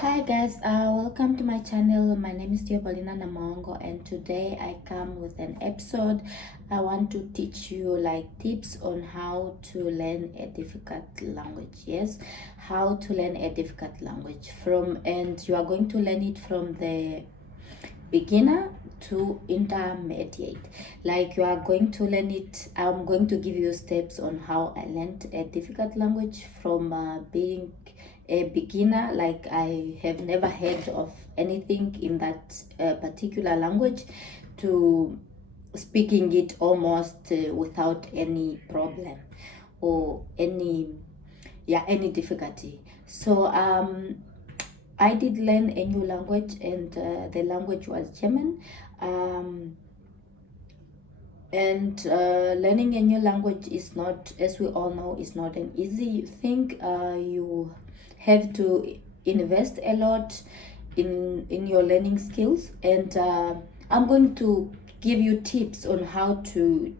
Hi guys, welcome to my channel. My name is Paulina Namongo, and today I come with an episode. I want to teach you tips on how to learn a difficult language. Yes, how to learn a difficult language and you are going to learn it from the beginner to intermediate. Like you are going to learn it. I'm going to give you steps on how I learned a difficult language from being a beginner, like I have never heard of anything in that particular language, to speaking it almost without any problem or any difficulty. So I did learn a new language, and the language was German. And learning a new language is not, as we all know, is not an easy thing. You have to invest a lot in your learning skills, and I'm going to give you tips on how to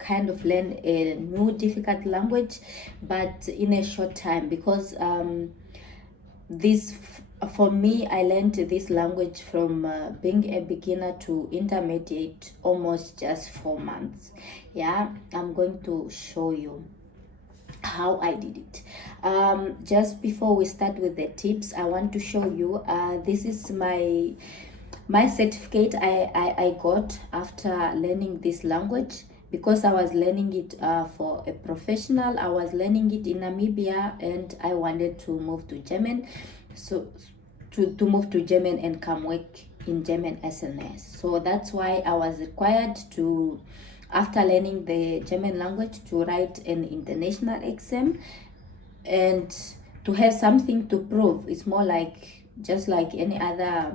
kind of learn a new difficult language, but in a short time, because for me, I learned this language from being a beginner to intermediate almost just 4 months. Yeah, I'm going to show you how I did it. Just before we start with the tips, I want to show you this is my certificate I got after learning this language, because I was learning it for a professional. I was learning it in Namibia, and I wanted to move to German, so to move to German and come work in German as a nurse. So that's why I was required to, after learning the German language, to write an international exam and to have something to prove. It's more like just like any other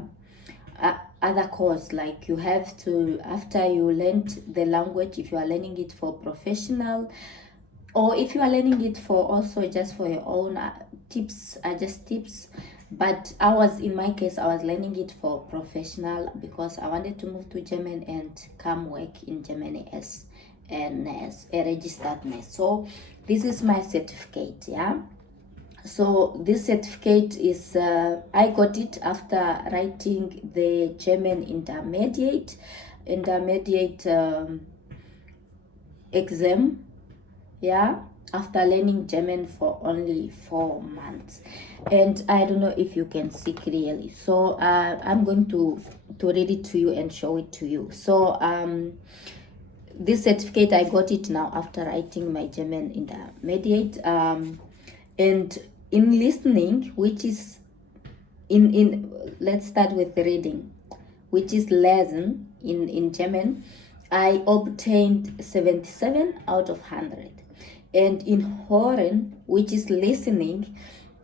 course. Like you have to, after you learned the language, if you are learning it for professional, or if you are learning it for also just for your own tips, are just tips. But in my case, I was learning it for professional, because I wanted to move to Germany and come work in Germany as a nurse, a registered nurse. So this is my certificate. Yeah, so this certificate is I got it after writing the German intermediate exam. Yeah, after learning German for only 4 months. And I don't know if you can see clearly, so I'm going to read it to you and show it to you. So this certificate, I got it now after writing my German intermediate, and in listening, which is in let's start with the reading, which is lesen in German. I obtained 77 out of 100. And in hören, which is listening,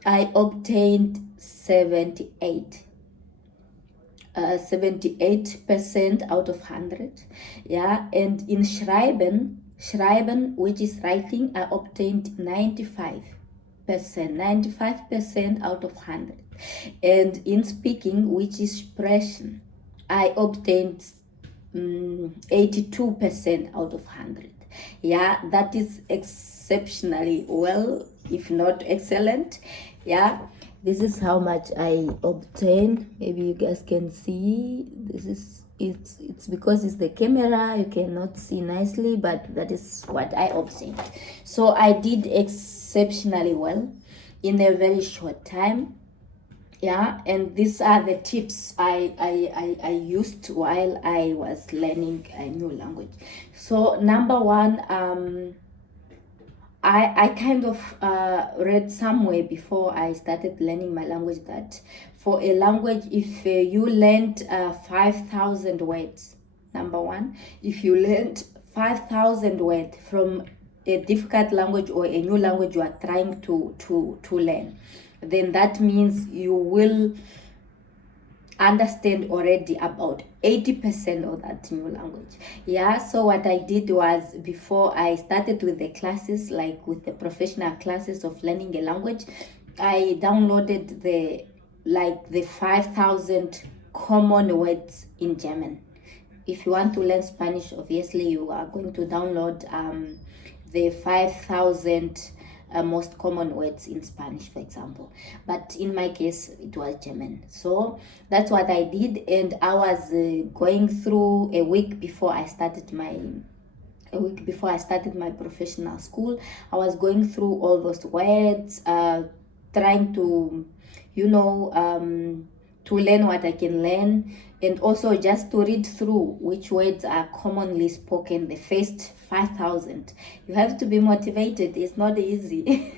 I obtained 78. 78% out of 100. Yeah, and in schreiben, which is writing, I obtained 95% out of 100. And in speaking, which is sprechen, I obtained 82% out of 100. Yeah, that is exceptionally well, if not excellent. Yeah, this is how much I obtained. Maybe you guys can see. This is it's because it's the camera, you cannot see nicely, but that is what I obtained. So I did exceptionally well in a very short time. Yeah, and these are the tips I used while I was learning a new language. So number one, I kind of read somewhere before I started learning my language that for a language, if you learned 5,000 words, number one, if you learned 5,000 words from a difficult language or a new language you are trying to learn, then that means you will understand already about 80% of that new language. Yeah, so what I did was, before I started with the classes, like with the professional classes of learning a language, I downloaded the 5,000 common words in German. If you want to learn Spanish, obviously you are going to download the 5,000 most common words in Spanish, for example. But in my case, it was German. So that's what I did, and I was going through a week before I started my professional school. I was going through all those words, trying to, to learn what I can learn, and also just to read through which words are commonly spoken, the first 5,000. You have to be motivated. It's not easy.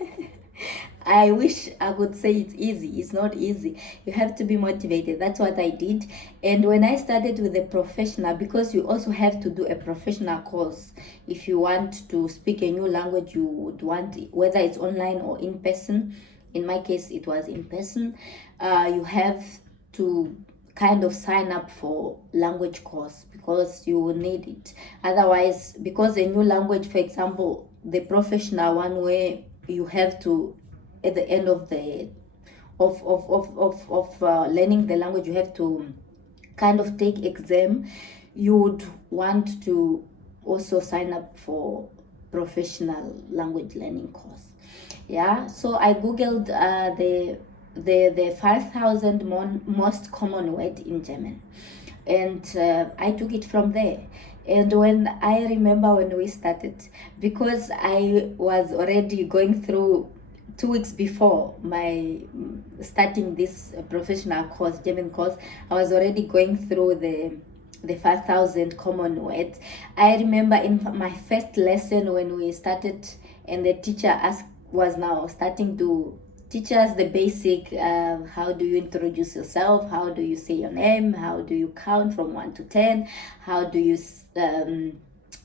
I wish I could say it's easy. It's not easy. You have to be motivated. That's what I did. And when I started with the professional, because you also have to do a professional course if you want to speak a new language, you would want, whether it's online or in person. In my case, it was in person. You have to kind of sign up for language course because you will need it. Otherwise, because a new language, for example, the professional one, where you have to, at the end of the learning the language, you have to kind of take exam. You would want to also sign up for professional language learning course. Yeah, so I googled the 5,000 most common word in German, and I took it from there. And when I remember when we started, because I was already going through 2 weeks before my starting this professional course, German course, I was already going through the 5,000 common words. I remember in my first lesson when we started, and the teacher was now starting to teach us the basic, how do you introduce yourself, how do you say your name, how do you count from 1 to 10, how do you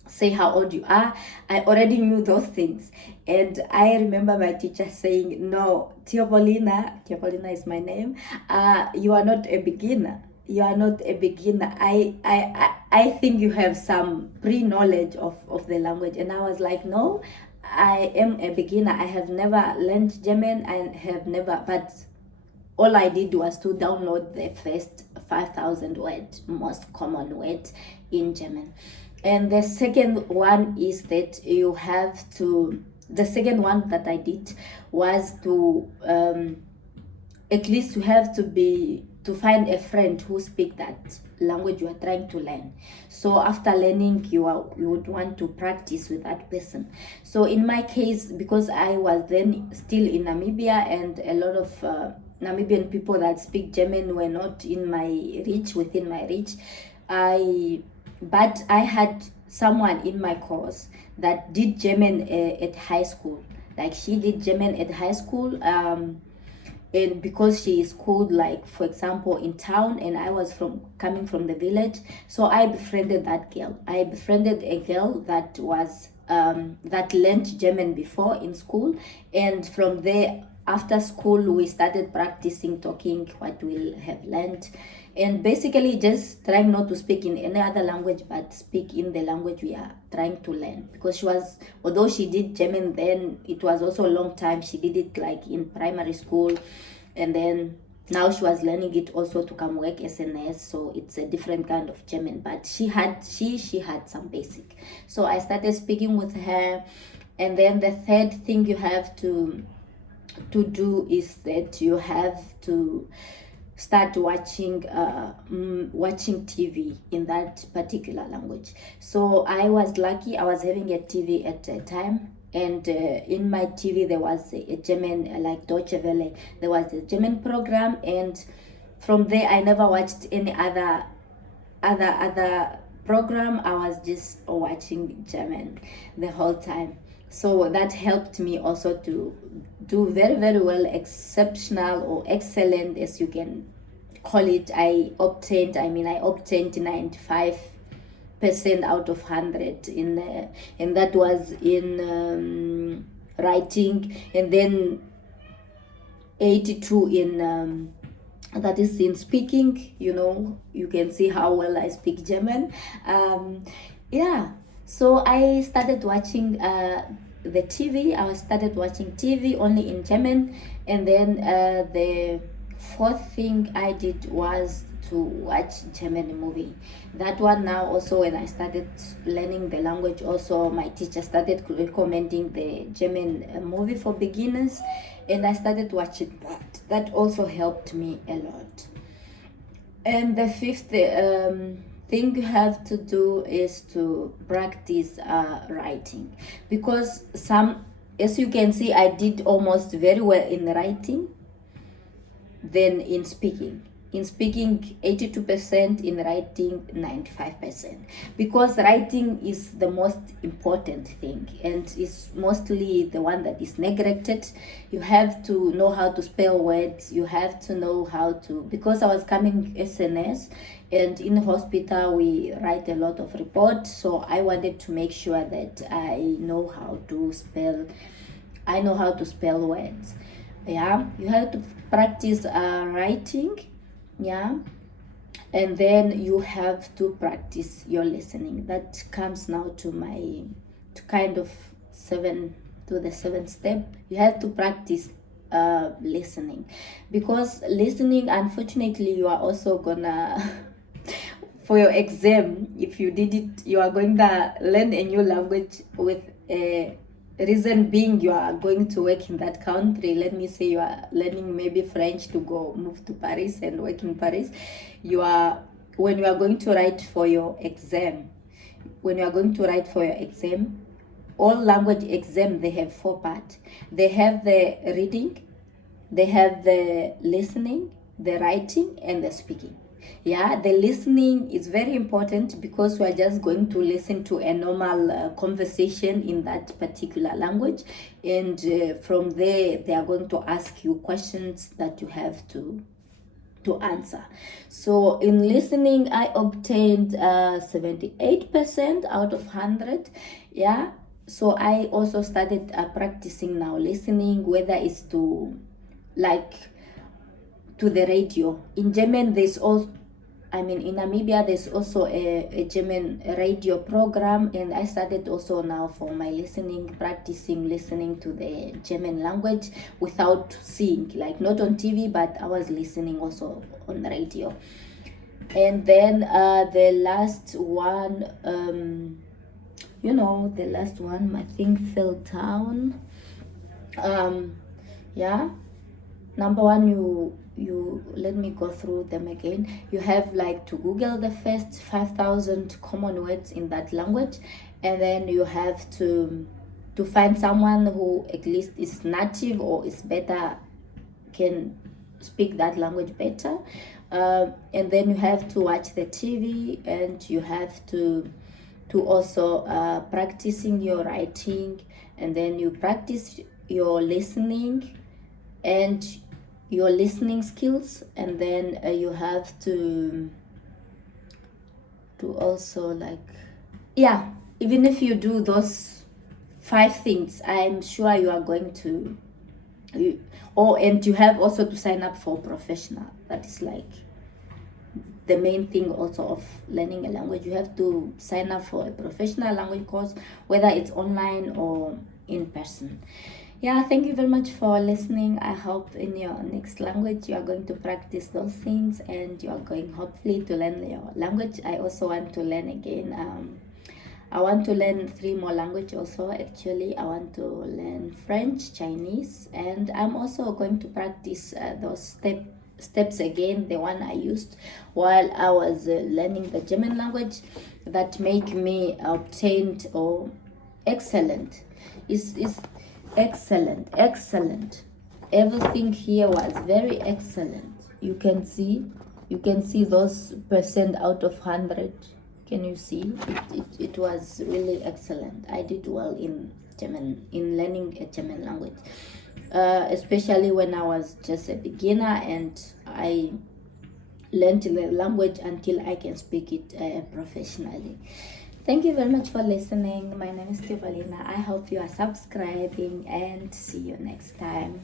say how old you are. I already knew those things. And I remember my teacher saying, no, Teopolina is my name, you are not a beginner. You are not a beginner. I think you have some pre-knowledge of the language. And I was like, no, I am a beginner. I have never learned German. But all I did was to download the first 5,000 words, most common words in German. And the second one is that the second one that I did was to, at least you have to find a friend who speaks that language you are trying to learn. So after learning, you would want to practice with that person. So in my case, because I was then still in Namibia, and a lot of Namibian people that speak German were not within my reach, but I had someone in my course that did German at high school. Like, she did German at high school, and because she is schooled, like, for example, in town, and I was coming from the village, so I befriended that girl. I befriended a girl that was that learned German before in school, and from there, after school, we started practicing talking what we have learned, and basically just trying not to speak in any other language but speak in the language we are trying to learn. Because although she did German then, it was also a long time. She did it like in primary school, and then now she was learning it also to come work as a nurse, so it's a different kind of German, but she had some basic. So I started speaking with her. And then the third thing you have to do is that you have to start watching TV in that particular language. So I was lucky. I was having a TV at a time, and in my TV there was a German, like Deutsche Welle. There was a German program, and from there I never watched any other program. I was just watching German the whole time. So that helped me also to do very, very well, exceptional or excellent, as you can call it. I obtained 95% out of 100 and that was in writing, and then 82 in that is in speaking. You can see how well I speak German. So I started watching the TV. I started watching TV only in German, and then the fourth thing I did was to watch German movie. That one now also, when I started learning the language, also my teacher started recommending the German movie for beginners, and I started watching that. That also helped me a lot. And the fifth thing you have to do is to practice writing, because as you can see, I did almost very well in writing than in speaking. In speaking, 82%, in writing, 95%. Because writing is the most important thing and is mostly the one that is neglected. You have to know how to spell words. You have to know how to, because I was coming SNS, and in the hospital we write a lot of reports. So I wanted to make sure that I know how to spell words. Yeah, you have to practice writing. Yeah, and then you have to practice your listening. That comes now to the seventh step. You have to practice listening, because listening, unfortunately, you are also gonna for your exam, if you did it, you are going to learn a new language with a reason being you are going to work in that country. Let me say you are learning maybe French to go move to Paris and work in Paris. When you are going to write for your exam, all language exam, they have 4 parts. They have the reading, they have the listening, the writing, and the speaking. Yeah, the listening is very important, because we are just going to listen to a normal conversation in that particular language, and from there they are going to ask you questions that you have to answer. So in listening, I obtained 78% out of 100. Yeah, so I also started practicing now listening, whether it's to the radio. In German, in Namibia, there's also a German radio program, and I started also now for my listening, practicing listening to the German language without seeing, like not on TV, but I was listening also on the radio. And then the last one, my thing fell down. Yeah, number one, you let me go through them again. You have to Google the first 5,000 common words in that language, and then you have to find someone who at least is native or is better, can speak that language better, and then you have to watch the TV, and you have to also practicing your writing, and then you practice your listening and your listening skills, and then you have to also even if you do those 5 things, I'm sure you are going to and you have also to sign up for professional. That is the main thing also of learning a language. You have to sign up for a professional language course, whether it's online or in person. Yeah, thank you very much for listening. I hope in your next language you are going to practice those things, and you are going hopefully to learn your language. I also want to learn again. I want to learn 3 more languages also. Actually, I want to learn French, Chinese, and I'm also going to practice those steps again, the one I used while I was learning the German language, that make me obtained or excellent. Is excellent. Everything here was very excellent. You can see those percent out of 100. Can you see it was really excellent. I did well in learning a German language, especially when I was just a beginner, and I learned the language until I can speak it professionally. Thank you very much for listening. My name is Tivalina. I hope you are subscribing, and see you next time.